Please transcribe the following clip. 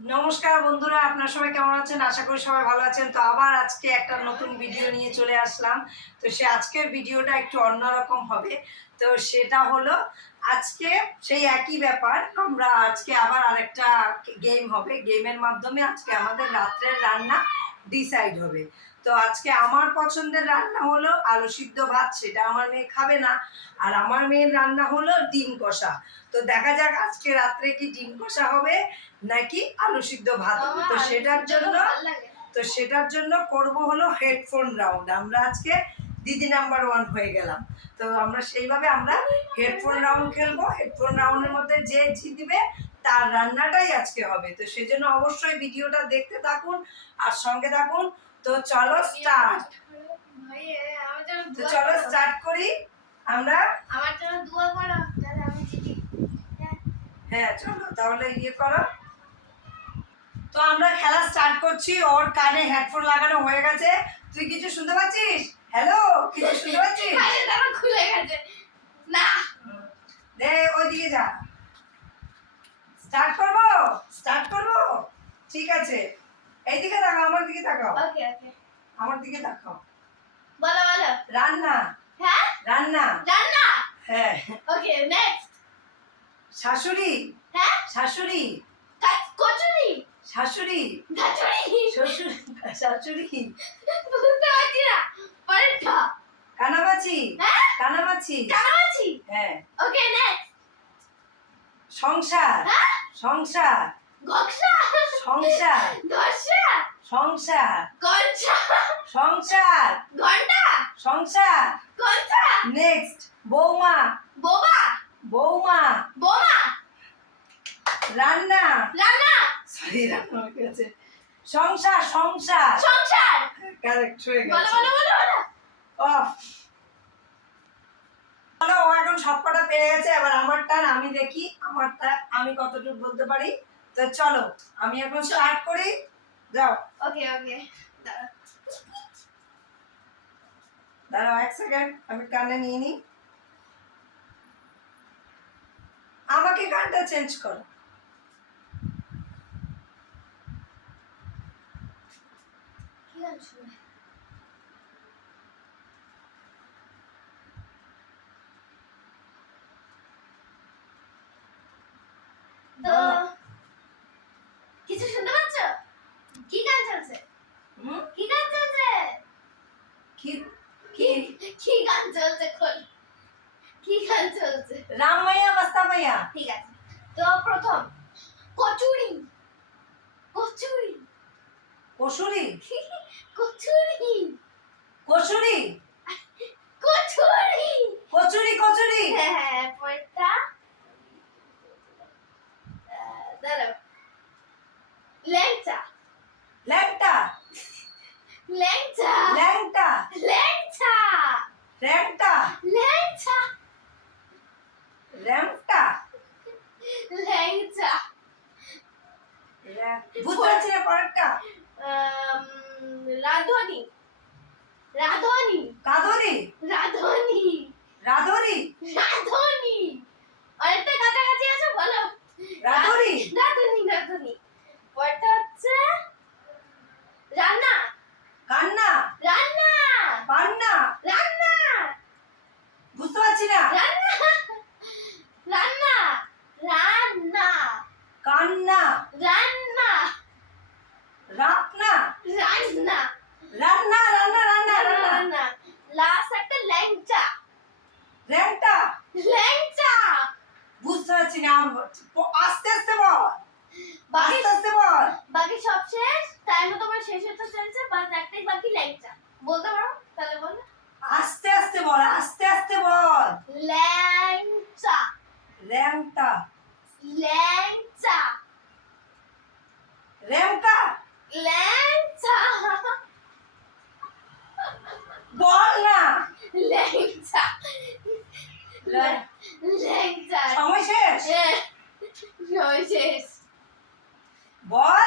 নমস্কার বন্ধুরা, আপনারা সবাই কেমন আছেন? আশা করি সবাই ভালো আছেন। তো আবার আজকে একটা নতুন ভিডিও নিয়ে চলে আসলাম। তো আজকের ভিডিওটা একটু অন্যরকম হবে। তো সেটা হলো আজকে সেই একই ব্যাপার, আমরা আজকে আবার আরেকটা গেম হবে। গেমের মাধ্যমে আজকে আমাদের রাত্রের রান্না ডিসাইড হবে। তো আজকে আমার পছন্দের রান্না হলো আলু সিদ্ধ ভাত, সেটা আমার মেয়ে খাবে না। আর আমার মেয়ের রান্না হলো ডিম কষা। তো দেখা যাক আজকে রাত্রে কি ডিম কষা হবে নাকি আলু সিদ্ধ ভাত হবে। তো সেটার জন্য করব হলো হেডফোন রাউন্ড। আমরা আজকে দিদি নাম্বার 1 হয়ে গেলাম। তো আমরা সেইভাবে হেডফোন রাউন্ড খেলবো। হেডফোন রাউন্ডের মধ্যে যে জিতবে তার রান্নাটাই আজকে হবে। তো সেজন্য অবশ্যই ভিডিওটা দেখতে থাকুন আর সঙ্গে থাকুন। তো চলো স্টার্ট করি আমরা। আমার জন্য দোয়া করো যাতে আমি জিতি। হ্যাঁ চলো তাহলে করো। তো আমরা খেলা স্টার্ট করছি। ওর কানে হেডফোন লাগানো হয়ে গেছে। তুই কিছু শুনতে পাচ্ছিস? হ্যালো, কিছু শুনতে পাচ্ছিস? আরে দাঁড়া, খুলে গেছে না। দে ওইদিকে যা। স্টার্ট করবো। ঠিক আছে, এইদিকে তাকাও, আমার দিকে তাকাও। ওকে ওকে, আমার দিকে তাকাও। বলো বলো। রান্না। হ্যাঁ রান্না। রান্না। হ্যাঁ। Okay next. শাশুড়ি। হ্যাঁ শাশুড়ি। কচুরি। শাশুড়ি। ধাচুরি। শ্বশুর। শাশুড়ি। বুঝতে পারছি না। পরেরটা। কানামাছি। হ্যাঁ কানামাছি। কানামাছি। হ্যাঁ। Okay next. সংসার। হ্যাঁ সংসার। গকসা। সংসার। দশা। সংসার। কঞ্চা। সংসার। ঘন্টা। সংসার। কঞ্চা। নেক্সট বৌমা। বোবা। বৌমা। বোমা। রান্না। রান্না। সরি, রান্না হয়ে গেছে। সংসার। সংসার। সংসার। কারেক্ট হয়ে বলো গেছে। বলো বলো বলো। অফ। চলো, ও এখন সবকটা পেরে গেছে। এবার আমার টার্ন। আমি দেখি আমারটা আমি কতটুকু বলতে পারি। তো চলো আমি এখন স্টার্ট করি। যাও। ওকে ওকে, দাঁড়াও 1 সেকেন্ড, আমি কানে নিয়ে নিই। আমাকে গানটা চেঞ্জ করো। কি গান শুনবে? তো কিছু শুনতে পাচ্ছ? কি গান চলছে? কি গান চলছে? কি কি কি গান চলছে? কি গান চলছে? রাম মাইয়া বাস্তা মাইয়া। ঠিক আছে, তো প্রথম কচুরি। কচুরি। কসুরি। কচুরি। কসুরি। কচুরি। কচুরি। কচুরি। হ্যাঁ হ্যাঁ, পরেরটা দাঁড়াও। ল্যাংচা। ল্যাংটা। ল্যাংচা। ল্যাংটা। ল্যাংচা। ল্যাংটা। ল্যাংচা। ল্যাংটা। ল্যাংচা। বুঝতে পারছি না পরেরটা। রাধুনি। রাধুনি। কাদরি। রাধুনি। রাধরি। রাধুনি। আরেকটা কাছাকাছি আছে, বলো। রাধুরি। রাধুনি। রাধুনি। পরেরটা হচ্ছে রান্না। কান্না। রান্না। পান্না। রান্না। বুঝতে পারছি না। রান্না। রান্না। রান্না। কান্না। রান্না। রান্না। রান্না। রান্না। রান্না। রান্না। রান্না। রান্না। লাস্ট একটা ল্যাংচা। ল্যাংটা। ল্যাংচা। বুঝতে পারছি না। আস্তে আস্তে বল। বাকি আস্তে আস্তে বল। বাকি সব শেষ। টাইমও তোমার শেষ হতে চলছে, বাস একটাই বাকি, ল্যাংচা। বলতে পারো? তাহলে বলো। আস্তে আস্তে বল। আস্তে আস্তে বল। ল্যাংচা। ল্যাংটা। ল্যাংচা। ল্যাংটা। ল্যাংচা। বল না। ল্যাংচা। ল্যাংচা। সময় শেষ। সময় শেষ। বল।